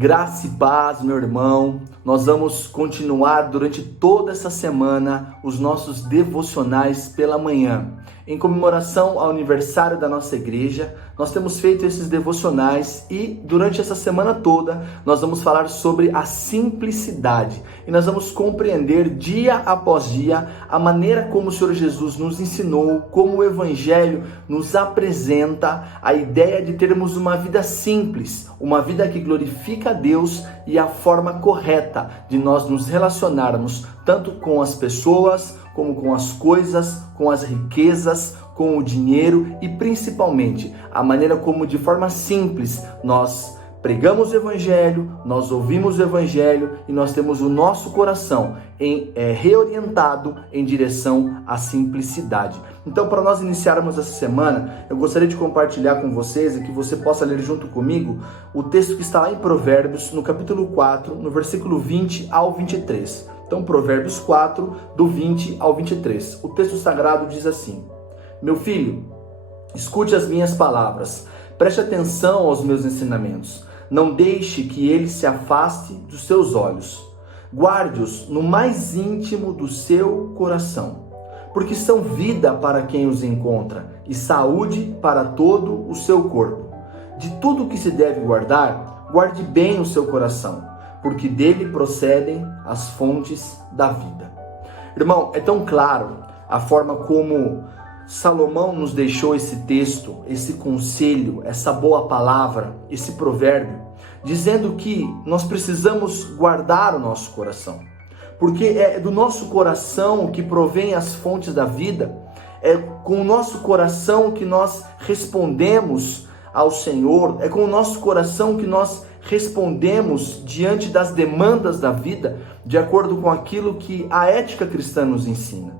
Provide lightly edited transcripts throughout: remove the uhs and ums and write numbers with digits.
Graça e paz, meu irmão. Nós vamos continuar durante toda essa semana os nossos devocionais pela manhã. Em comemoração ao aniversário da nossa igreja, nós temos feito esses devocionais e durante essa semana toda nós vamos falar sobre a simplicidade. E nós vamos compreender dia após dia a maneira como o Senhor Jesus nos ensinou, como o Evangelho nos apresenta a ideia de termos uma vida simples, uma vida que glorifica a Deus e a forma correta de nós nos relacionarmos tanto com as pessoas, como com as coisas, com as riquezas, com o dinheiro e principalmente a maneira como de forma simples nós pregamos o Evangelho, nós ouvimos o Evangelho e nós temos o nosso coração reorientado em direção à simplicidade. Então, para nós iniciarmos essa semana, eu gostaria de compartilhar com vocês e que você possa ler junto comigo o texto que está lá em Provérbios, no capítulo 4, no versículo 20 ao 23. Então, Provérbios 4, do 20 ao 23. O texto sagrado diz assim: Meu filho, escute as minhas palavras, preste atenção aos meus ensinamentos. Não deixe que ele se afaste dos seus olhos. Guarde-os no mais íntimo do seu coração, porque são vida para quem os encontra e saúde para todo o seu corpo. De tudo que se deve guardar, guarde bem o seu coração, porque dele procedem as fontes da vida. Irmão, é tão claro a forma como Salomão nos deixou esse texto, esse conselho, essa boa palavra, esse provérbio, dizendo que nós precisamos guardar o nosso coração, porque é do nosso coração que provém as fontes da vida, é com o nosso coração que nós respondemos ao Senhor, é com o nosso coração que nós respondemos diante das demandas da vida, de acordo com aquilo que a ética cristã nos ensina.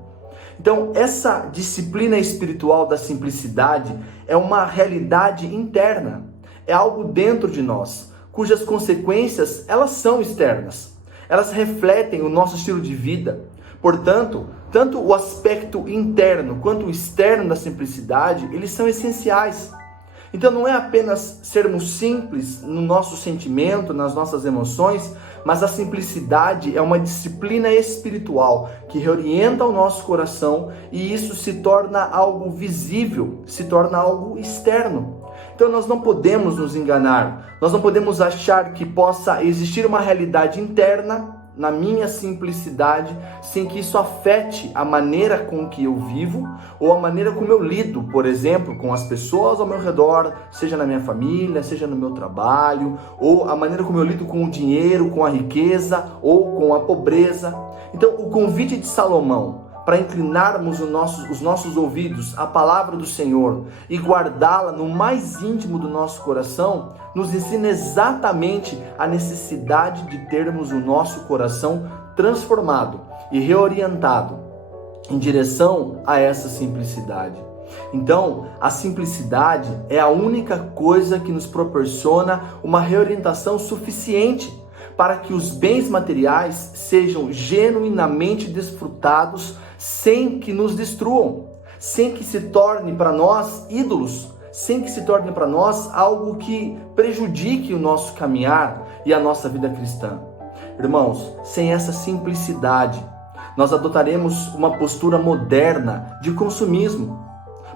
Então, essa disciplina espiritual da simplicidade é uma realidade interna, é algo dentro de nós, cujas consequências, elas são externas. Elas refletem o nosso estilo de vida. Portanto, tanto o aspecto interno quanto o externo da simplicidade, eles são essenciais. Então não é apenas sermos simples no nosso sentimento, nas nossas emoções, mas a simplicidade é uma disciplina espiritual que reorienta o nosso coração e isso se torna algo visível, se torna algo externo. Então nós não podemos nos enganar, nós não podemos achar que possa existir uma realidade interna na minha simplicidade, sem que isso afete a maneira com que eu vivo ou a maneira como eu lido, por exemplo, com as pessoas ao meu redor, seja na minha família, seja no meu trabalho, ou a maneira como eu lido com o dinheiro, com a riqueza ou com a pobreza. Então, o convite de Salomão para inclinarmos os nossos ouvidos à palavra do Senhor e guardá-la no mais íntimo do nosso coração, nos ensina exatamente a necessidade de termos o nosso coração transformado e reorientado em direção a essa simplicidade. Então, a simplicidade é a única coisa que nos proporciona uma reorientação suficiente para que os bens materiais sejam genuinamente desfrutados sem que nos destruam, sem que se torne para nós ídolos, sem que se torne para nós algo que prejudique o nosso caminhar e a nossa vida cristã. Irmãos, sem essa simplicidade, nós adotaremos uma postura moderna de consumismo.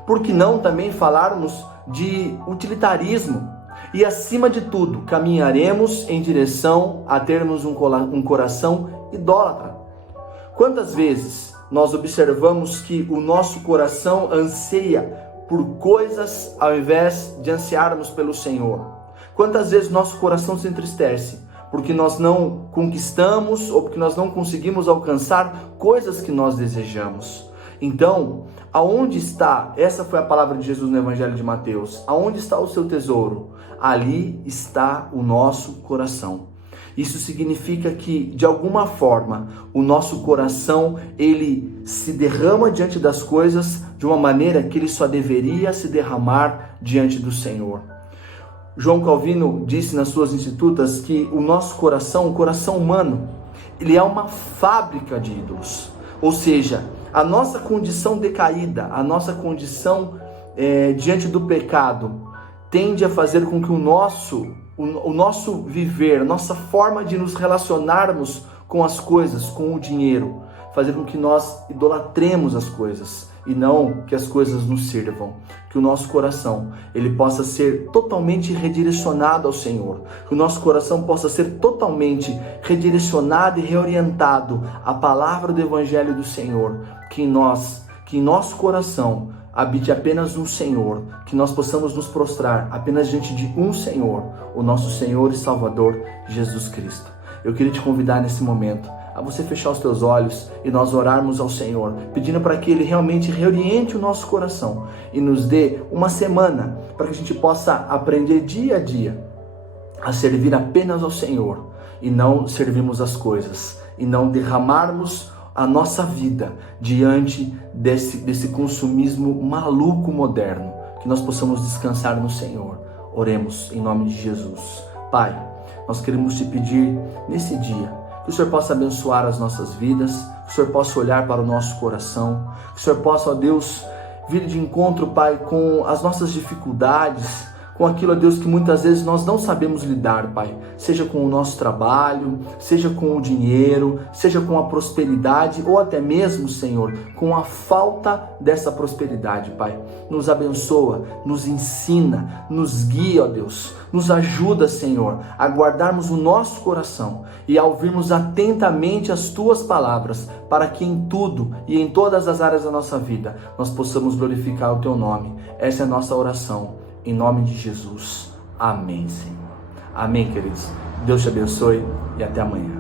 Por que não também falarmos de utilitarismo? E acima de tudo, caminharemos em direção a termos um coração idólatra. Quantas vezes nós observamos que o nosso coração anseia por coisas ao invés de ansiarmos pelo Senhor? Quantas vezes nosso coração se entristece porque nós não conquistamos ou porque nós não conseguimos alcançar coisas que nós desejamos? Então, aonde está, essa foi a palavra de Jesus no Evangelho de Mateus, aonde está o seu tesouro? Ali está o nosso coração. Isso significa que, de alguma forma, o nosso coração, ele se derrama diante das coisas de uma maneira que ele só deveria se derramar diante do Senhor. João Calvino disse nas suas Institutas que o nosso coração, o coração humano, ele é uma fábrica de ídolos. Ou seja, a nossa condição decaída, a nossa condição diante do pecado, tende a fazer com que o nosso o nosso viver, nossa forma de nos relacionarmos com as coisas, com o dinheiro, fazer com que nós idolatremos as coisas e não que as coisas nos sirvam. Que o nosso coração, ele possa ser totalmente redirecionado ao Senhor. Que o nosso coração possa ser totalmente redirecionado e reorientado à palavra do Evangelho do Senhor. Que em nosso coração habite apenas um Senhor, que nós possamos nos prostrar apenas diante de um Senhor, o nosso Senhor e Salvador, Jesus Cristo. Eu queria te convidar nesse momento a você fechar os teus olhos e nós orarmos ao Senhor, pedindo para que Ele realmente reoriente o nosso coração e nos dê uma semana para que a gente possa aprender dia a dia a servir apenas ao Senhor e não servirmos as coisas e não derramarmos a nossa vida diante desse consumismo maluco moderno, que nós possamos descansar no Senhor. Oremos em nome de Jesus. Pai, nós queremos te pedir nesse dia que o Senhor possa abençoar as nossas vidas, que o Senhor possa olhar para o nosso coração, que o Senhor possa, ó Deus, vir de encontro, Pai, com as nossas dificuldades, com aquilo, ó Deus, que muitas vezes nós não sabemos lidar, Pai, seja com o nosso trabalho, seja com o dinheiro, seja com a prosperidade ou até mesmo, Senhor, com a falta dessa prosperidade, Pai. Nos abençoa, nos ensina, nos guia, ó Deus, nos ajuda, Senhor, a guardarmos o nosso coração e a ouvirmos atentamente as Tuas palavras, para que em tudo e em todas as áreas da nossa vida nós possamos glorificar o Teu nome. Essa é a nossa oração. Em nome de Jesus. Amém, Senhor. Amém, queridos. Deus te abençoe e até amanhã.